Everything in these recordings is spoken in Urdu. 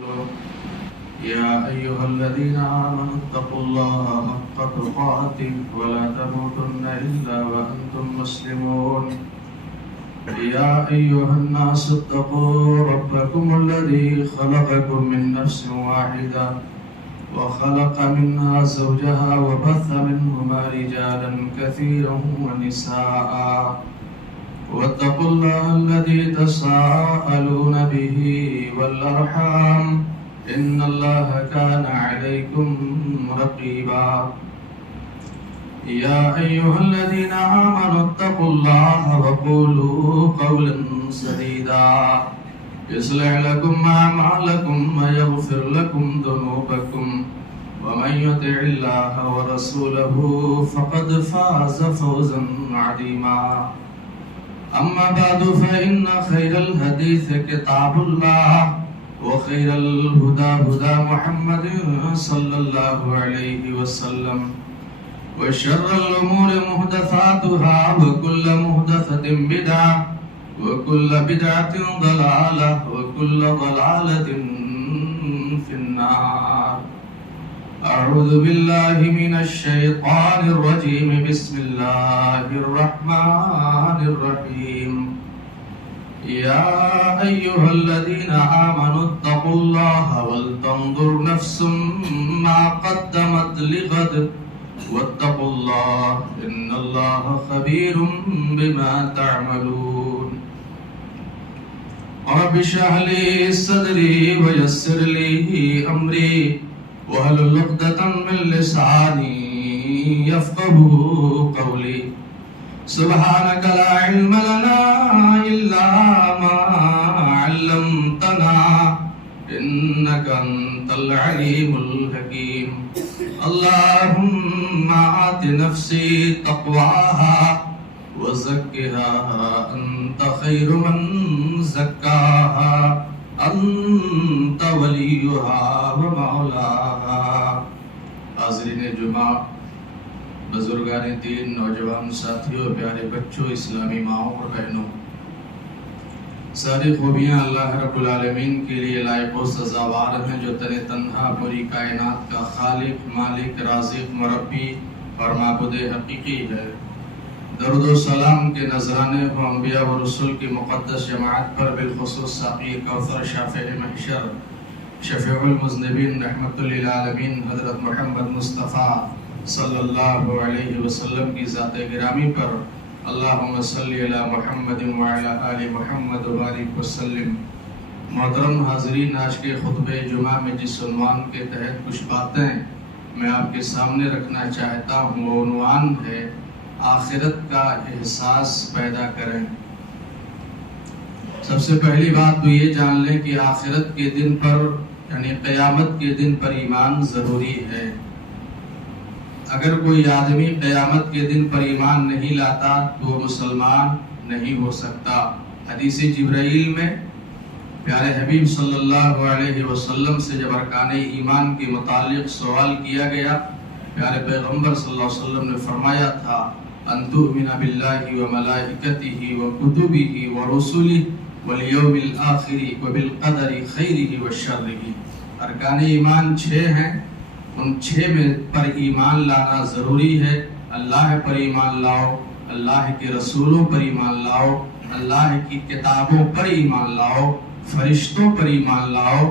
يا أيها الذين آمنوا اتقوا الله حق تقاته ولا تموتن إلا وأنتم مسلمون يا أيها الناس اتقوا ربكم الذي خلقكم من نفس واحدة وخلق منها زوجها وبث منهما رجالا كثيرا ونساء واتقوا الله الذي تساءلون به والأرحام إن الله كان عليكم رقيبا يا أيها الذين آمنوا اتقوا الله وقولوا قولا سديدا يصلح لكم أعمالكم ويغفر لكم ذنوبكم ومن يطع الله ورسوله فقد فاز فوزا عظيما أما بعد فإن خير الحديث كتاب الله وخير الهدى هدى محمد صلى الله عليه وسلم وشر الأمور محدثاتها وكل محدثة بدعة وكل بدعة ضلالة وكل ضلالة في النار أعوذ بالله من الشيطان الرجيم بسم الله الرحمن الرحيم يا أيها الذين آمنوا اتقوا الله ولتنظر نفس ما قدمت لغد واتقوا الله إن الله خبير بما تعملون رب اشرح لي صدري ويسر لي أمري واحلل عقدة من لساني يفقهوا قولي سبحانك لا علم لنا إلا ما علمتنا إنك أنت العليم الحكيم اللهم آت نفسي تقواها وزكها أنت خير من زكاها أنت وليها ومولاها حاضرین جمعہ، بزرگان دین، نوجوان ساتھیوں، پیارے بچوں، اسلامی ماؤں اور بہنوں، ساری خوبیاں اللہ رب العالمین کے لیے لائق و سزاوار ہیں، جو تن تنہا پوری کائنات کا خالق، مالک، رازق، مربی اور معبود حقیقی ہے۔ درود و سلام کے نذرانے ہوں انبیاء و رسول کی مقدس جماعت پر، بالخصوص ساقی کوثر، شافع محشر، شفیع المذنبین، رحمت للعالمین حضرت محمد مصطفیٰ صلی اللہ علیہ وسلم کی ذات گرامی پر۔ اللہم صلی علی محمد وعلی آل محمد وبارک وسلم۔ محترم حاضرین، آج کے خطبہ جمعہ میں جس عنوان کے تحت کچھ باتیں میں آپ کے سامنے رکھنا چاہتا ہوں، وہ عنوان ہے آخرت کا احساس پیدا کریں۔ سب سے پہلی بات تو یہ جان لیں کہ آخرت کے دن پر، یعنی قیامت کے دن پر ایمان ضروری ہے۔ اگر کوئی آدمی قیامت کے دن پر ایمان نہیں لاتا تو وہ مسلمان نہیں ہو سکتا۔ حدیث جبرائیل میں پیارے حبیب صلی اللہ علیہ وسلم سے جب ارکان ایمان کے متعلق سوال کیا گیا، پیارے پیغمبر صلی اللہ علیہ وسلم نے فرمایا تھا ان تؤمن باللہ وملائکتہ وکتبہ ورسلہ والیوم الآخر وبالقدر خیرہ وشرہ۔ ارکان ایمان 6 ہیں، ان 6 میں پر ایمان لانا ضروری ہے۔ اللہ پر ایمان لاؤ، اللہ کے رسولوں پر ایمان لاؤ، اللہ کی کتابوں پر ایمان لاؤ، فرشتوں پر ایمان لاؤ،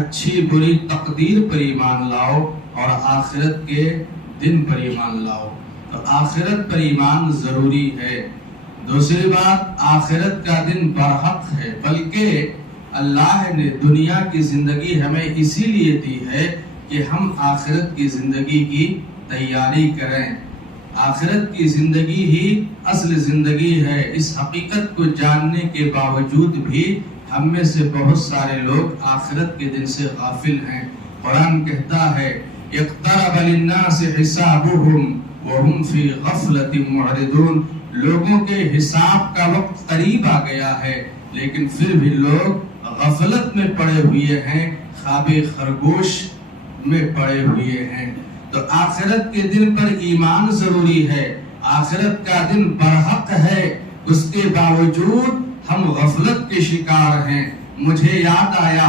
اچھی بری تقدیر پر ایمان لاؤ، اور آخرت کے دن پر ایمان لاؤ۔ تو آخرت پر ایمان ضروری ہے۔ دوسری بات، آخرت کا دن برحق ہے، بلکہ اللہ نے دنیا کی زندگی ہمیں اسی لیے دی ہے کہ ہم آخرت کی زندگی کی تیاری کریں۔ آخرت کی زندگی ہی اصل زندگی ہے۔ اس حقیقت کو جاننے کے باوجود بھی ہم میں سے بہت سارے لوگ آخرت کے دن سے غافل ہیں۔ قرآن کہتا ہے اقترب للناس حسابهم وهم في غفلة معرضون، لوگوں کے حساب کا وقت قریب آ گیا ہے، لیکن پھر بھی لوگ غفلت میں پڑے ہوئے ہیں، خواب خرگوش میں پڑے ہوئے ہیں۔ تو آخرت کے دن پر ایمان ضروری ہے، آخرت کا دن برحق ہے، اس کے باوجود ہم غفلت کے شکار ہیں۔ مجھے یاد آیا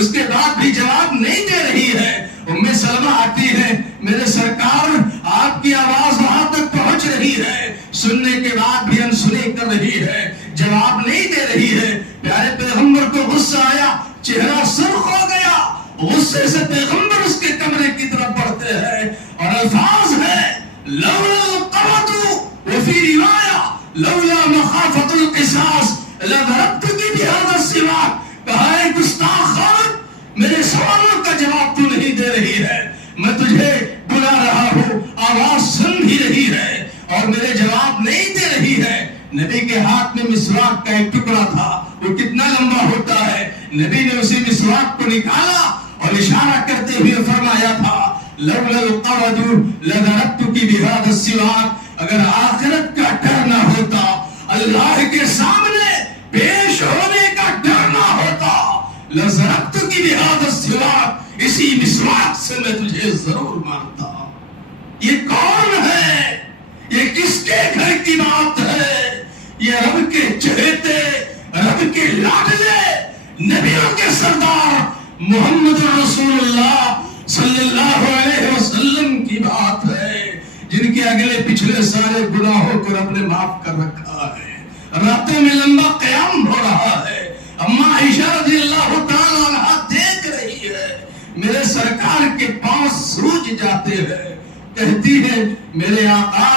اس کے بعد بھی جواب نہیں دے رہی ہے. ام سلمہ آتی ہے, میرے سرکار آپ کی آواز وہاں تک پہنچ رہی ہے, سننے کے بعد بھی انسنی کر رہی ہے, جواب نہیں دے رہی ہے. پیارے پیغمبر کو غصہ آیا, چہرہ سرخ ہو گیا, غصے سے پیغمبر اس کے کمرے کی طرف بڑھتے ہیں اور الفاظ ہے لولا القوة وفي رواية لولا مخافة القصاص لضربتك بهذا السواك. کہا ہے گستاخ خالد, میرے سوالوں کا جواب تو نہیں دے رہی ہے, میں تجھے بلا رہا ہوں, آواز سن بھی رہی ہے اور میرے جواب نہیں دے رہی ہے. نبی کے ہاتھ میں مسواک کا ایک ٹکڑا تھا, وہ کتنا لمبا ہوتا ہے, نبی نے اسی مسواک کو نکالا اور اشارہ کرتے ہوئے فرمایا تھا لولا القوة لضربتك بهذا السواك. اگر آخرت کا ڈر نہ ہوتا, اللہ کے سامنے پیش ہونے کا ڈر نہ ہوتا, لضربتك بهذا السواك, اسی مسواک سے میں تجھے ضرور مارتا. یہ کون ہے, یہ کس کے گھر کی بات ہے؟ یہ رب کے چہیتے, رب کے لاڈلے, نبیوں کے سردار محمد رسول اللہ صلی اللہ علیہ وسلم کی بات ہے, جن کے اگلے پچھلے سارے گناہوں کو رب نے معاف کر رکھا ہے. راتوں میں لمبا قیام ہو رہا ہے. اما عائشہ رضی اللہ تعالی عنہا دیکھ رہی ہے, میرے سرکار کے پاؤں سوج جاتے ہیں, کہتی ہے میرے آقا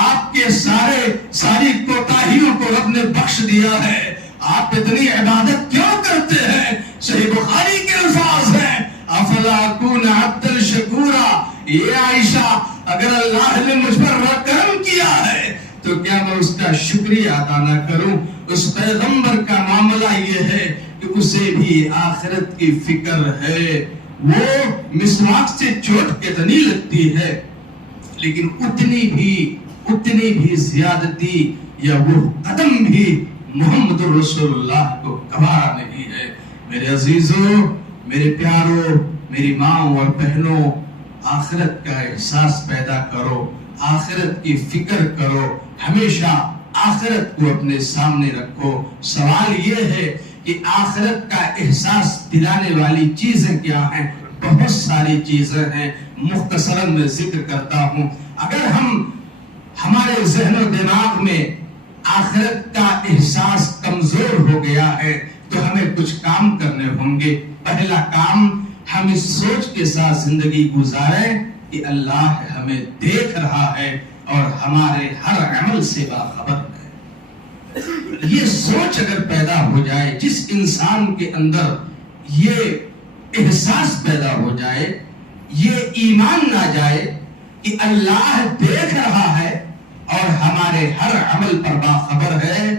آپ کے ساری کوتاہیوں کو رب نے بخش دیا ہے, آپ اتنی عبادت کیوں کرتے ہیں؟ صحیح بخاری کے الفاظ ہیں افلا اکون عبدا شکورا. یہ عائشہ, اگر اللہ نے مجھ پر کرم کیا ہے تو کیا میں اس کا شکریہ ادا نہ کروں؟ اس پیغمبر کا معاملہ یہ ہے کہ اسے بھی آخرت کی فکر ہے. وہ مسواک سے چوٹ کتنی لگتی ہے, لیکن اتنی بھی زیادتی یا وہ قدم بھی محمد رسول اللہ کو گوارا نہیں ہے. میرے عزیزوں, میرے پیاروں, میری ماں اور بہنوں, آخرت کا احساس پیدا کرو, آخرت کی فکر کرو, ہمیشہ آخرت کو اپنے سامنے رکھو. سوال یہ ہے کہ آخرت کا احساس دلانے والی چیزیں کیا ہیں؟ بہت ساری چیزیں ہیں, مختصراً میں ذکر کرتا ہوں. اگر ہمارے ذہن و دماغ میں آخرت کا احساس کمزور ہو گیا ہے تو ہمیں کچھ کام کرنے ہوں گے. پہلا کام, ہم اس سوچ کے ساتھ زندگی گزاریں کہ اللہ ہمیں دیکھ رہا ہے اور ہمارے ہر عمل سے باخبر ہے. یہ سوچ اگر پیدا ہو جائے, جس انسان کے اندر یہ احساس پیدا ہو جائے, یہ ایمان نہ جائے کہ اللہ دیکھ رہا ہے اور ہمارے ہر عمل پر باخبر ہے,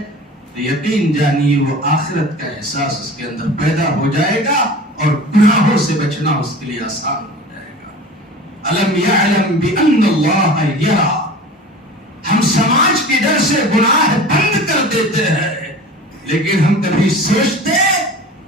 تو یقین جانیے وہ آخرت کا احساس اس کے اندر پیدا ہو جائے گا اور گناہوں سے بچنا اس کے لیے آسان ہو جائے گا. الم یعلم بان اللہ یرا. ہم سماج کے ڈر سے گناہ بند کر دیتے ہیں, لیکن ہم کبھی سوچتے,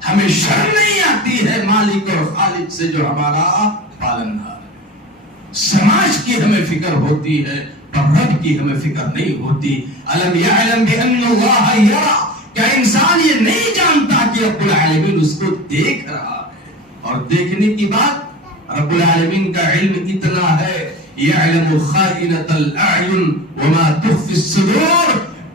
ہمیں شرم نہیں آتی ہے مالک اور خالق سے جو ہمارا پالنہار ہے. سماج کی ہمیں فکر ہوتی ہے پر رب کی ہمیں فکر نہیں ہوتی. الم یعلم بان اللہ یرا. کیا انسان یہ نہیں جانتا کہ رب العالمین اس کو دیکھ رہا ہے؟ اور دیکھنے کی بات, رب العالمین کا علم اتنا ہے, یعلم خائنۃ الاعین وما تخفی الصدور.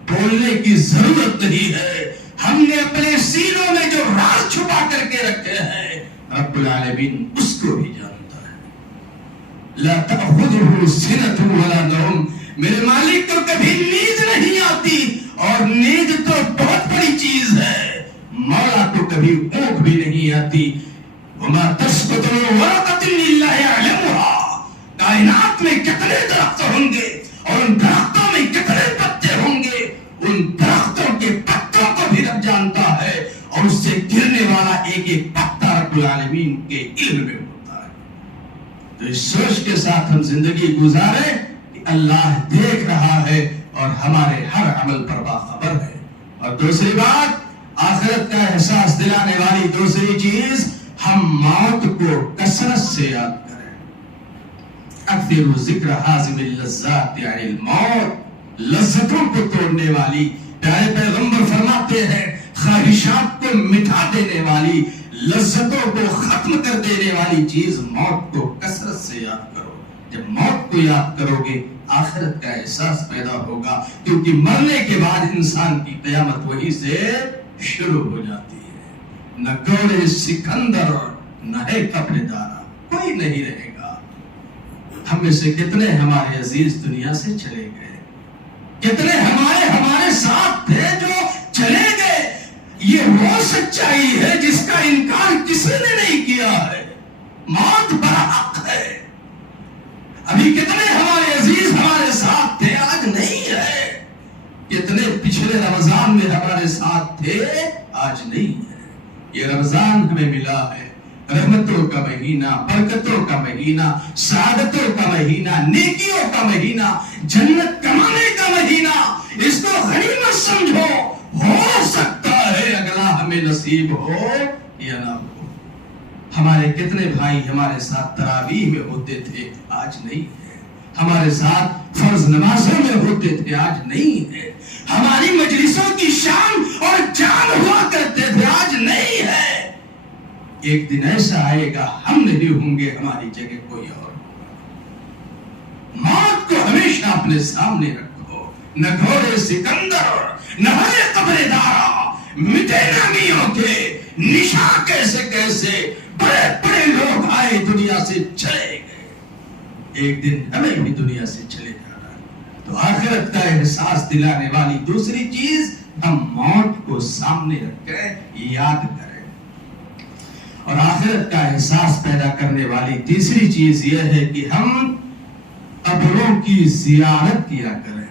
بولنے کی ضرورت نہیں ہے, ہم نے اپنے سینوں میں جو راز چھپا کر کے رکھے ہیں رب العالمین اس کو بھی جانتا ہے. لا تأخذه سنة ولا نوم. میرے مالک کو کبھی نیند نہیں آتی, اور نیند تو بہت بڑی چیز ہے. مولا کو کبھی اونگ بھی نہیں آتی. وما تسقط من ورقة إلا يعلمها. کائنات میں کتنے درخت ہوں گے اور ان درختوں میں کتنے پتے ہوں گے, ان درختوں کے پتوں کو بھی رب جانتا ہے, اور اس سے گرنے والا ایک ایک پتا رب العالمین کے علم میں ہوتا ہے. تو اس سوچ کے ساتھ ہم زندگی گزارے کہ اللہ دیکھ رہا ہے اور ہمارے ہر عمل پر باخبر ہے. اور دوسری بات, آخرت کا احساس دلانے والی دوسری چیز, ہم موت کو کثرت سے یاد کریں. اکثر ذکر حازم اللذات یعنی الموت, لذتوں کو توڑنے والی. پیارے پیغمبر فرماتے ہیں خواہشات کو مٹا دینے والی, لذتوں کو ختم کر دینے والی چیز موت کو کثرت سے یاد کرو. جب موت کو یاد کرو گے آخرت کا احساس پیدا ہوگا، کیونکہ مرنے کے بعد انسان کی قیامت وہی سے شروع ہو جاتی ہے. نہ گھوڑے سکندر نہ ہے کپڑے دارا، کوئی نہیں رہے گا. ہم میں سے کتنے ہمارے عزیز دنیا سے چلے گئے، کتنے ہمارے ساتھ تھے جو چلے گئے. یہ وہ سچائی ہے جس کا انکار کسی نے نہیں کیا ہے. موت برحق ہے. ابھی کتنے ہمارے عزیز ہمارے ساتھ تھے، آج نہیں ہے. کتنے پچھلے رمضان میں ہمارے ساتھ تھے، آج نہیں ہے. یہ رمضان ہمیں ملا ہے، رحمتوں کا مہینہ، برکتوں کا مہینہ، سعادتوں کا مہینہ، نیکیوں کا مہینہ، جنت کمانے کا مہینہ. اس کو غنیمت سمجھو. ہو سکتا ہے اگلا ہمیں نصیب ہو یا نہ ہو. ہمارے کتنے بھائی ہمارے ساتھ تراویح میں ہوتے تھے، آج نہیں ہے. ہمارے ساتھ فرض نمازوں میں ہوتے تھے، آج نہیں ہے. ہماری مجلسوں کی شان اور جان ہوا کرتے تھے، آج نہیں ہے. ایک دن ایسا آئے گا ہم نہیں ہوں گے، ہماری جگہ کوئی اور ہوگا. موت کو ہمیشہ اپنے سامنے رکھو. نہ گھوڑے سکندر نہ ہے قبر دارا، مٹے نامیوں کے نشاں کیسے کیسے. بڑے بڑے لوگ آئے دنیا سے چلے گئے، ایک دن ہمیں بھی دنیا سے چلے جانا. تو آخرت کا احساس دلانے والی دوسری چیز، ہم موت کو سامنے رکھ کر یاد کریں. اور آخرت کا احساس پیدا کرنے والی تیسری چیز یہ ہے کہ ہم قبروں کی زیارت کیا کریں.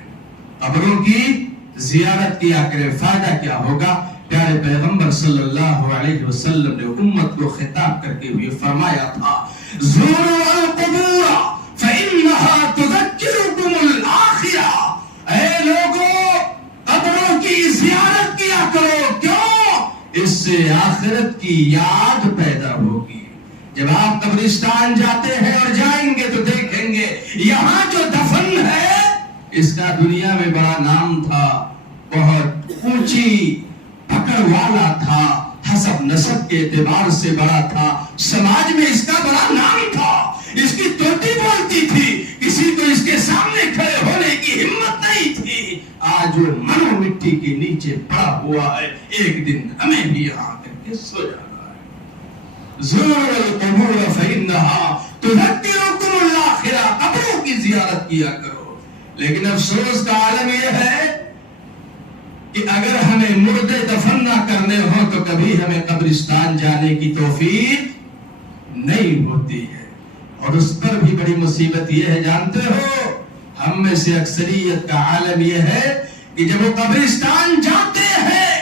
قبروں کی زیارت کیا کریں. فائدہ کیا ہوگا؟ پیارے پیغمبر صلی اللہ علیہ وسلم نے امت کو خطاب کرتے ہوئے فرمایا تھا، زوروا القبور فإنها تذکرکم الآخرہ. اے لوگوں، قبروں کی زیارت کیا کرو. کیوں؟ اس سے آخرت کی یاد پیدا ہوگی. جب آپ قبرستان جاتے ہیں اور جائیں گے تو دیکھیں گے یہاں جو دفن ہے اس کا دنیا میں بڑا نام تھا، بہت اونچی پکڑ والا تھا، حسب نسب کے اعتبار سے بڑا تھا، سماج میں اس کا بڑا نام تھا. اس کی توتی بولتی تھی، کسی کو اس کے سامنے کھڑے ہونے کی ہمت نہیں تھی. آج وہ منو مٹی کے نیچے پڑا ہوا ہے. ایک دن ہمیں بھی یہاں کر کے سو جانا ہے. زور القبور فإنها تذکرکم الآخرہ. قبروں کی زیارت کیا کرو. لیکن افسوس کا عالم یہ ہے کہ اگر ہمیں مردے دفن نہ کرنے ہو تو کبھی ہمیں قبرستان جانے کی توفیق نہیں ہوتی ہے. اور اس پر بھی بڑی مصیبت یہ ہے، جانتے ہو، ہم میں سے اکثریت کا عالم یہ ہے کہ جب وہ قبرستان جاتے ہیں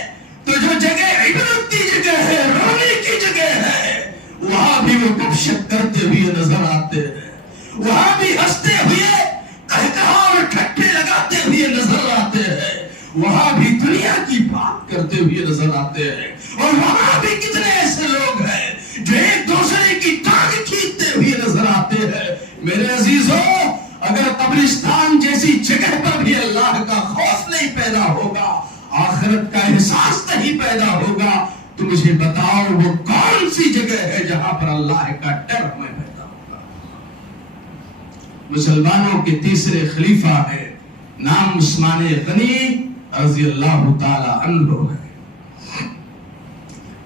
تو جو جگہ عبرت کی جگہ ہے، رونے کی جگہ ہے، وہاں بھی وہ گپ شپ کرتے ہوئے نظر آتے ہیں. وہاں بھی ہنستے ہوئے قہقہا اور ٹھٹھے لگاتے ہوئے نظر آتے ہیں. وہاں بھی دنیا کی بات کرتے ہوئے نظر آتے ہیں. اور وہاں بھی کتنے ایسے لوگ ہیں جو ایک دوسرے کی ٹانگ کھینچتے ہوئے نظر آتے ہیں. میرے عزیزوں، اگر قبرستان جیسی جگہ پر بھی اللہ کا خوف نہیں پیدا ہوگا، آخرت کا احساس نہیں پیدا ہوگا، تو مجھے بتاؤ وہ کون سی جگہ ہے جہاں پر اللہ کا ڈر ہمیں پیدا ہوگا. مسلمانوں کے تیسرے خلیفہ ہے، نام عثمان غنی رضی اللہ تعالی عنہ ہے.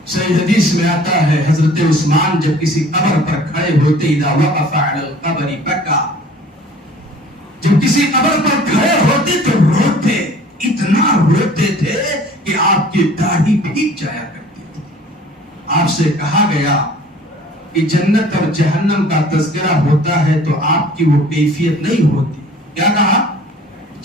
صحیح حدیث میں آتا ہے حضرت عثمان جب کسی قبر پر کھڑے ہوتے، اذا وقف علی القبر بکا، جب کسی قبر پر کھڑے ہوتے تو روتے، اتنا روتے تھے کہ آپ کی داڑھی بھیگ جایا کرتی تھی. آپ سے کہا گیا کہ جنت اور جہنم کا تذکرہ ہوتا ہے تو آپ کی وہ کیفیت نہیں ہوتی. کیا کہا؟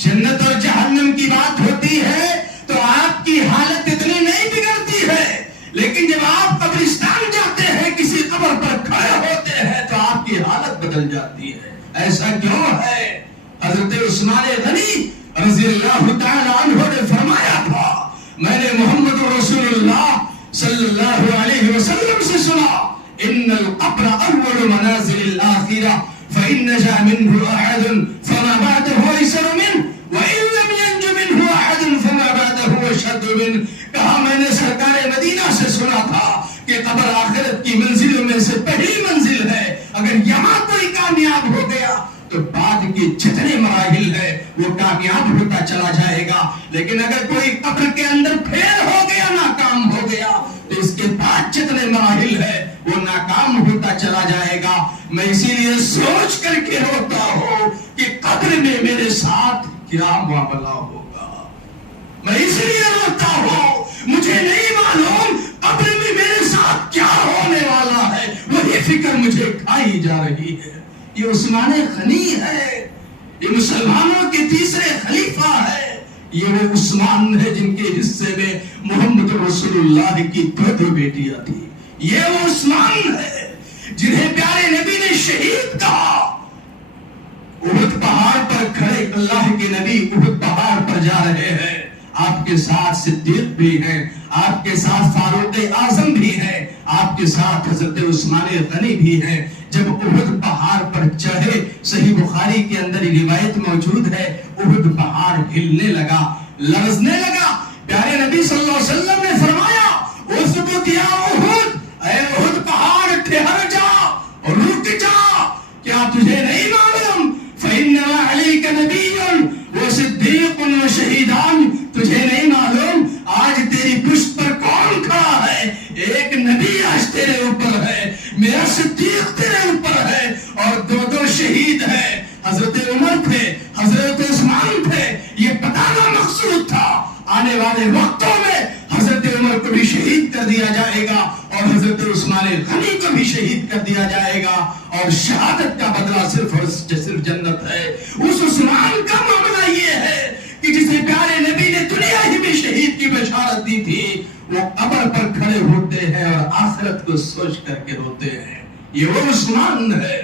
جنت اور جہنم کی بات ہوتی ہے تو آپ کی حالت اتنی نہیں بگڑتی ہے، لیکن جب آپ قبرستان جاتے ہیں، کسی قبر پر کھڑے ہوتے ہیں تو آپ کی حالت بدل جاتی ہے. ایسا کیوں ہے؟ حضرت عثمان غنی رضی اللہ تعالی عنہ نے فرمایا تھا، میں نے محمد رسول اللہ صلی اللہ علیہ وسلم سے سنا، ان القبر اول منازل الاخرہ فإن نجا منه أحد فما بعده أيسر منه وإن لم ينج منه أحد فما بعده أشد منه. کہا میں نے سرکار مدینہ سے سنا تھا کہ کہ قبر آخرت کی منزلوں میں سے پہلی منزل ہے. اگر یہاں کوئی کامیاب ہو گیا تو بعد کے جتنے مراحل ہے وہ کامیاب ہوتا چلا جائے گا. لیکن اگر کوئی قبر کے اندر پھیر ہو گیا، ناکام ہو گیا، تو اس کے بعد جتنے مراحل ہے وہ ناکام ہوتا چلا جائے گا. میں اسی لیے سوچ کر کے روتا ہوں کہ قبر میں میرے ساتھ کیا معاملہ ہوگا. میں اسی لیے روتا ہوں، مجھے نہیں معلوم قبر میں میرے ساتھ کیا ہونے والا ہے. وہی فکر مجھے کھائی جا رہی ہے. یہ عثمان غنی ہے، یہ مسلمانوں کے تیسرے خلیفہ ہے. یہ وہ عثمان ہے جن کے حصے میں محمد رسول اللہ کی دو بیٹیاں تھی. یہ وہ عثمان ہے جنہیں پیارے نبی نے شہید کہا. احد پہاڑ پر کھڑے اللہ کے نبی احد پہاڑ پر جا رہے ہیں. آپ کے ساتھ صدیق بھی ہیں، آپ کے ساتھ فاروق اعظم بھی ہیں، آپ کے ساتھ حضرت عثمان غنی بھی ہیں. جب احد پہاڑ پر چڑھے، صحیح بخاری کے اندر یہ روایت موجود ہے، احد پہاڑ ہلنے لگا، لرزنے لگا. پیارے نبی صلی اللہ علیہ وسلم نے فرمایا، اثبت یا احد، اے احد پہاڑ ٹھہر جا، رک جا. کیا تجھے نہیں معلوم فإنما علیک نبی وصدیق وشہیدان؟ تجھے نہیں معلوم آج تیری پشت پر کون کھڑا ہے؟ ایک نبی آج تیرے اوپر ہے، میرا صدیق تیرے اوپر ہے، اور دو شہید ہے. حضرت عمر تھے، حضرت عثمان تھے. یہ بتانا مقصود تھا آنے والے وقتوں میں حضرت عمر کو بھی شہید کر دیا جائے گا اور حضرت عثمان غنی کو بھی شہید کر دیا جائے گا، اور شہادت کا بدلہ صرف جنت ہے. اس عثمان کا معاملہ یہ ہے کہ جسے پیارے نبی نے دنیا ہی میں شہید کی بشارت دی تھی، وہ قبر پر کھڑے ہوتے ہیں اور آخرت کو سوچ کر کے روتے ہیں. یہ وہ عثمان ہے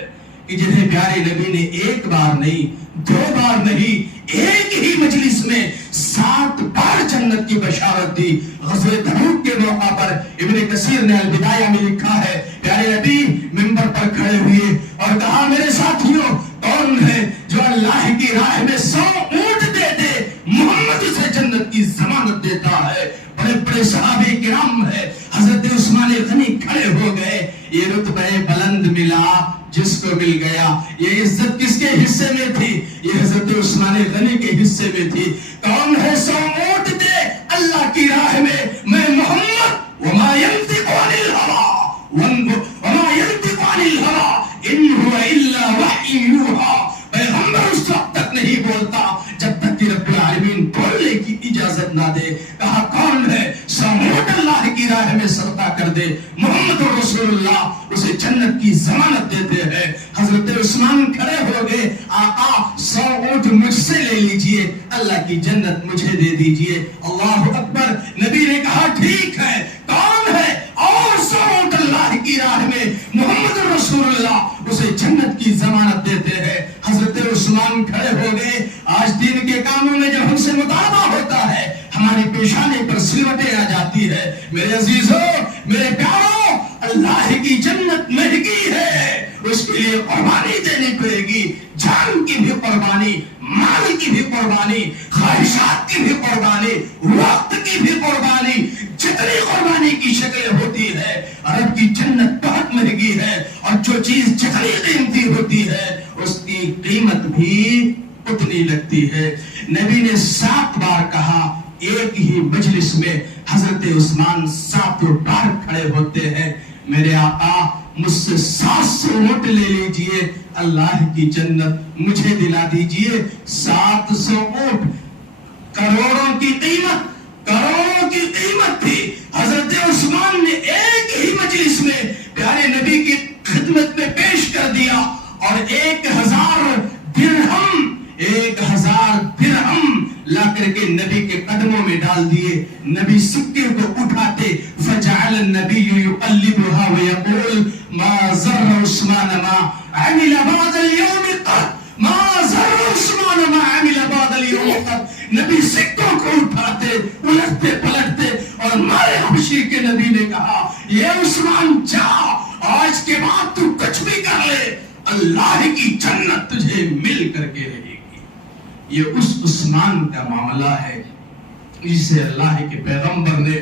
کہ جنہیں پیارے نبی نے ایک بار نہیں، دو بار نہیں، ایک ہی مجلس میں 7 بار جنت کی بشارت دی. غزوہ تبوک کے موقع پر ابن کثیر نے البدایہ میں لکھا ہے، پیارے نبی منبر پر کھڑے ہوئے اور کہا، میرے ساتھیوں، کون ہے جو اللہ کی راہ میں 100 اونٹ دے دے، محمد اسے جنت کی ضمانت دیتا ہے. بڑے بڑے صحابہ کرام ہے. حضرت عثمان غنی کھڑے ہو گئے. یہ رتبہ بلند ملا جس کو مل گیا. یہ عزت کس کے حصے میں تھی؟ یہ حضرت عثمان غنی کے حصے میں تھی. کون ہے 100 اونٹ دے اللہ کی راہ میں محمد، وما ينطق عن الهوى وما ينطق عن الهوى ان هو الا وحی یوحى. پیغمبر اس وقت تک نہیں بولتا جب تک کہ رب العالمین بولنے کی اجازت نہ دے. کہا کون ہے 100 اونٹ اللہ کی راہ میں صدقہ کر دے، محمد رسول اللہ اسے جنت کی ضمانت دیتے ہیں. حضرت عثمان کھڑے ہو گئے، آقا 100 اونٹ مجھ سے لے لیجئے، اللہ کی جنت مجھے دے دیجئے. اللہ اکبر. نبی نے کہا ٹھیک ہے، کون ہے اور 100 اونٹ اللہ کی راہ میں محمد رسول اللہ اسے جنت کی ضمانت دیتے ہیں. حضرت عثمان کھڑے ہو گئے. آج دین کے کاموں میں جب ہم سے مطالبہ ہوتا ہے، ہماری پیشانی پر سلوٹیں آ جاتی ہے. میرے عزیزوں، میرے پیاروں، اللہ کی جنت مہنگی ہے، اس کے لیے قربانی دینی پڑے گی. جان کی بھی قربانی، مال کی بھی قربانی، خواہشات کی بھی قربانی، وقت کی بھی قربانی. جتنی قربانی کی شکلیں ہوتی ہے، عرب کی جنت بہت مہنگی ہے، اور جو چیز جتنی قیمتی ہوتی ہے اس کی قیمت بھی اتنی لگتی ہے. نبی نے 7 بار کہا. ایک ہی مجلس میں حضرت عثمان 7 بار کھڑے ہوتے ہیں. میرے آقا مجھ سے 700 اونٹ لے لیجئے، اللہ کی جنت مجھے دلا دیجئے. 700 اونٹ کروڑوں کی قیمت تھی. حضرت عثمان نے ایک ہی مجلس میں پیارے نبی کی خدمت میں پیش کر دیا، اور 1000 درہم لا کر کے نبی کے قدموں میں ڈال دیے. نبی سکے کو اٹھاتے، فجعل النبی يقلبها ويقول ما ضر عثمان ما عمل بعد اليوم قط، ما ضر عثمان ما عمل بعد اليوم قط. نبی سکوں کو اٹھاتے، الٹتے پلٹتے، اور مارے حبشی کے نبی نے کہا، یہ عثمان جا، آج کے بعد تو کچھ بھی کر لے، اللہ کی جنت تجھے مل کر کے رہے گی. یہ اس عثمان کا معاملہ ہے جسے اللہ کے پیغمبر نے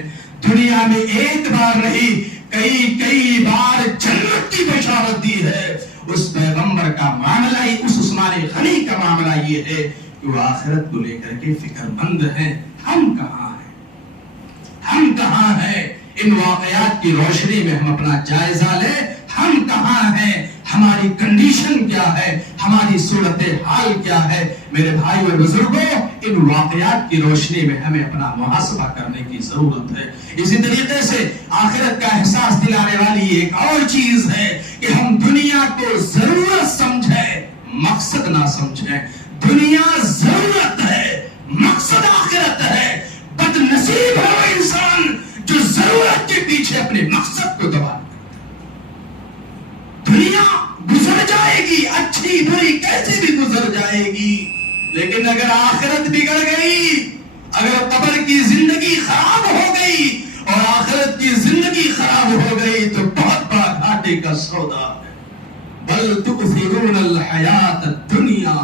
دنیا میں ایک بار نہیں کئی بار جنت کی بشارت دی ہے. اس پیغمبر کا معاملہ ہی، اس عثمان غنی کا معاملہ یہ ہے کہ وہ آخرت کو لے کر کے فکر مند ہیں. ہم کہاں ہیں؟ ہم کہاں ہیں؟ ان واقعات کی روشنی میں ہم اپنا جائزہ لیں. ہم کہاں ہیں؟ ہماری کنڈیشن کیا ہے؟ ہماری صورتحال کیا ہے؟ میرے بھائی اور بزرگوں، ان واقعات کی روشنی میں ہمیں اپنا محاسبہ کرنے کی ضرورت ہے. اسی طریقے سے آخرت کا احساس دلانے والی ایک اور چیز ہے کہ ہم دنیا کو ضرورت سمجھیں، مقصد نہ سمجھیں. دنیا ضرورت ہے، مقصد آخرت ہے. بد نصیب ہے وہ انسان جو ضرورت کے پیچھے اپنے مقصد کو دبا. دنیا گزر جائے گی، اچھی بری کیسے بھی گزر جائے گی، لیکن اگر آخرت بگڑ گئی، اگر قبر کی زندگی خراب ہو گئی اور آخرت کی زندگی خراب ہو گئی تو بہت بڑا گھاٹے کا سودا ہے. بل تؤثرون الحیات الدنیا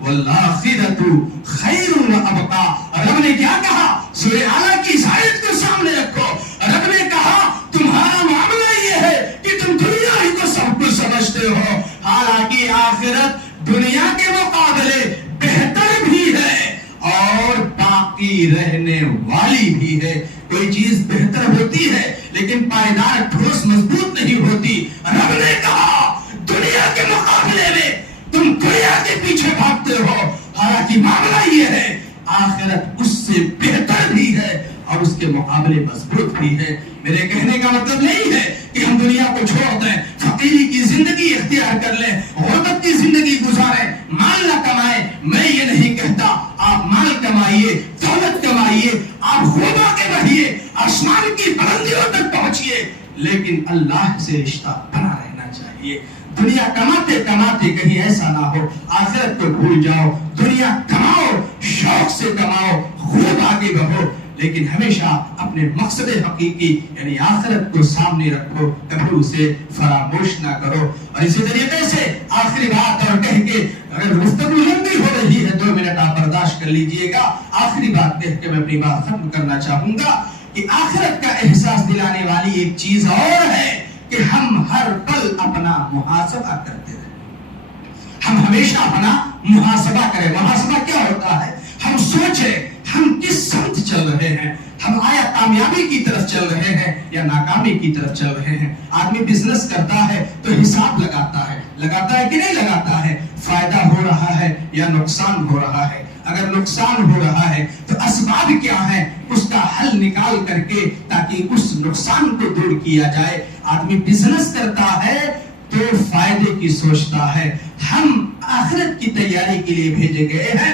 والآخرۃ خیر وابقیٰ. رب نے کیا کہا؟ سورہ اعلیٰ کی آیت کو سامنے رکھو. رب نے کہا تمہارا معاملہ یہ ہے کہ تم دنیا ہی کو سب کچھ سمجھتے ہو، حالانکہ آخرت دنیا کے مقابلے بہتر بھی ہے اور باقی رہنے والی بھی ہے. کوئی چیز بہتر ہوتی ہے لیکن پائیدار ٹھوس مضبوط نہیں ہوتی. رب نے کہا دنیا کے مقابلے میں تم دنیا کے پیچھے بھاگتے ہو، حالانکہ معاملہ یہ ہے آخرت اس سے بہتر بھی ہے اور اس کے مقابلے مضبوط بھی ہے. میرے کہنے کا مطلب نہیں ہے کہ ہم دنیا کو چھوڑ دیں، فقیری کی زندگی اختیار کر لیں، غربت کی زندگی گزاریں، مال نہ کمائیں. میں یہ نہیں کہتا آپ مال کمائیے، دولت کمائیے، آپ خوب آگے بڑھیے، آسمان کی بلندیوں تک پہنچیے، لیکن اللہ سے رشتہ بنا رہنا چاہیے. دنیا کماتے کماتے کہیں ایسا نہ ہو آخرت کو بھول جاؤ. دنیا کماؤ، شوق سے کماؤ، خوب آگے بڑھو، لیکن ہمیشہ اپنے مقصد حقیقی یعنی آخرت کو سامنے رکھو، کبھی اسے فراموش نہ کرو. اور اسی طریقے سے آخری بات اور کہہ کے، اگر گفتگو لمبی ہو رہی ہے 2 منٹ آپ برداشت کر لیجئے گا، آخری بات کہہ کے میں اپنی بات ختم کرنا چاہوں گا کہ آخرت کا احساس دلانے والی ایک چیز اور ہے کہ ہم ہر پل اپنا محاسبہ کرتے رہیں. ہم ہمیشہ اپنا محاسبہ کریں. محاسبہ کیا ہوتا ہے؟ ہم سوچیں ہم کس سمت چل رہے ہیں. ہم آیا کامیابی کی طرف چل رہے ہیں یا ناکامی کی طرف چل رہے ہیں. آدمی بزنس کرتا ہے تو حساب لگاتا ہے کہ نہیں لگاتا ہے؟ فائدہ ہو رہا ہے یا نقصان ہو رہا ہے؟ اگر نقصان ہو رہا ہے تو اسباب کیا ہیں، اس کا حل نکال کر کے تاکہ اس نقصان کو دور کیا جائے. آدمی بزنس کرتا ہے تو فائدے کی سوچتا ہے. ہم آخرت کی تیاری کے لیے بھیجے گئے ہیں.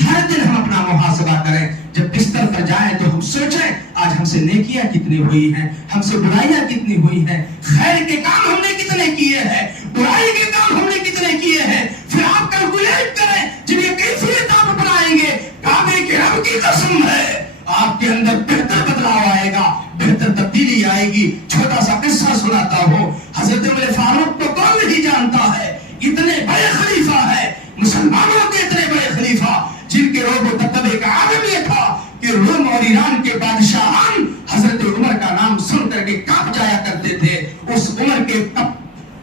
ہر دن ہم اپنا محاسبہ کریں. جب بستر پر جائیں تو ہم سوچیں آج ہم سے نیکیاں کتنی ہوئی ہیں، ہم سے برائیاں کتنی ہوئی ہیں، خیر کے کام ہم نے کتنے کیے ہیں، برائی کے کام ہم نے کتنے کیے ہیں. پھر آپ کیلکولیٹ کریں. جب یہ کیفیت آپ اپنائیں گے، کعبے کے رب کی قسم ہے آپ کے اندر بہتر بدلاؤ آئے گا، بہتر تبدیلی آئے گی. چھوٹا سا قصہ سناتا ہوں. حضرت عمر فاروق کو کون نہیں جانتا ہے؟ اتنے بڑے خلیفہ ہیں، مسلمانوں کے اتنے بڑے خلیفہ، جن کے روب و دبدبے کا عالم یہ تھا کہ روم اور ایران کے بادشاہان حضرت عمر کا نام سن کر کے کانپ جایا کرتے تھے. اس عمر کے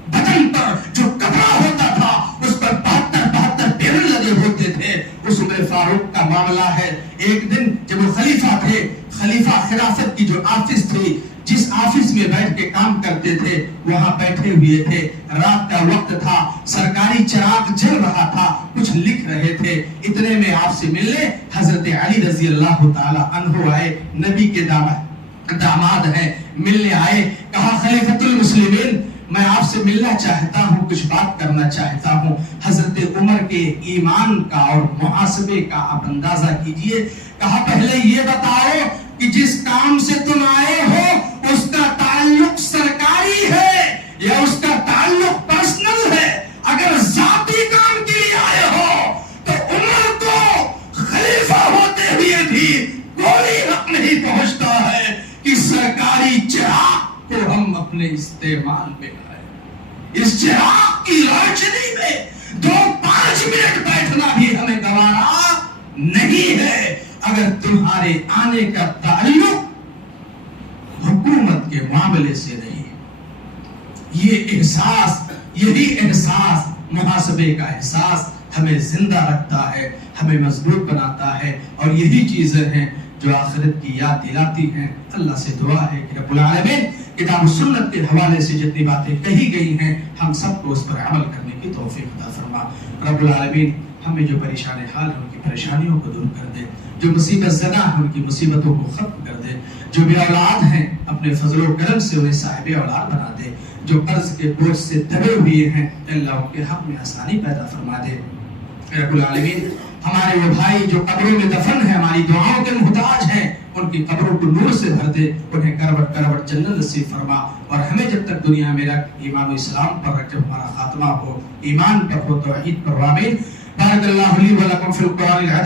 بدن پر جو کپڑا ہوتا تھا اس پر 72 بیرن لگے ہوتے تھے. اس عمر فاروق کا معاملہ ہے. ایک دن جب وہ خلیفہ تھے، خلیفہ خلافت کی جو آفس تھی، جس آفس میں بیٹھ کے کام کرتے تھے وہاں بیٹھے ہوئے تھے. رات کا وقت تھا، سرکاری چراغ جل رہا تھا، کچھ لکھ رہے تھے. اتنے میں آپ سے ملنے حضرت علی رضی اللہ تعالی عنہ آئے. نبی کے داماد ہیں، ملنے آئے. کہا خلیفۃ المسلمین میں آپ سے ملنا چاہتا ہوں، کچھ بات کرنا چاہتا ہوں. حضرت عمر کے ایمان کا اور محاسبے کا آپ اندازہ کیجئے. کہا پہلے یہ بتاؤ کہ جس کام سے تم آئے ہو اس کا تعلق سرکاری ہے یا اس کا تعلق پرسنل ہے؟ اگر ذاتی کام کے لیے آئے ہو تو عمر کو خلیفہ ہوتے ہوئے بھی کوئی حق نہیں پہنچتا ہے کہ سرکاری چراغ کو ہم اپنے استعمال میں لائیں. اس چراغ کی روشنی میں 2-5 منٹ بیٹھنا بھی ہمیں گوارا نہیں ہے. اگر تمہارے آنے کا تعلق حکومت کے معاملے معاملے سے نہیں. یہ احساس, یہی احساس, محاسبے کا احساس ہمیں زندہ رکھتا ہے, ہمیں مضبوط بناتا ہے, اور یہی چیزیں ہیں جو آخرت کی یاد دلاتی ہیں. اللہ سے دعا ہے کہ رب العالمین کتاب و سنت کے حوالے سے جتنی باتیں کہی گئی ہیں ہم سب کو اس پر عمل کرنے کی توفیق عطا فرما. رب العالمین ہمیں جو پریشان حال ہیں ان کی پریشانیوں کو دور کر دے, جو مصیبت زدہ ہیں ان کی مصیبتوں کو ختم کر دے, جو بے اولاد ہیں اپنے فضل و کرم سے انہیں صاحب اولاد بنا دے, جو قرض کے بوجھ سے دبے ہوئے ہیں اللہ ان کے حق میں آسانی پیدا فرما دے. رب العالمین ہمارے وہ بھائی جو قبروں میں دفن ہیں ہماری دعاؤں کے محتاج ہیں ان کی قبروں کو نور سے بھر دے, انہیں کروٹ کروٹ جنت نصیب فرما, اور ہمیں جب تک دنیا میں رکھ ایمان و اسلام پر رکھ, جب ہمارا خاتمہ ہو ایمان پر ہو, توحید پر. آمین. بارک اللہ لی و لکم فی القرآن العظیم.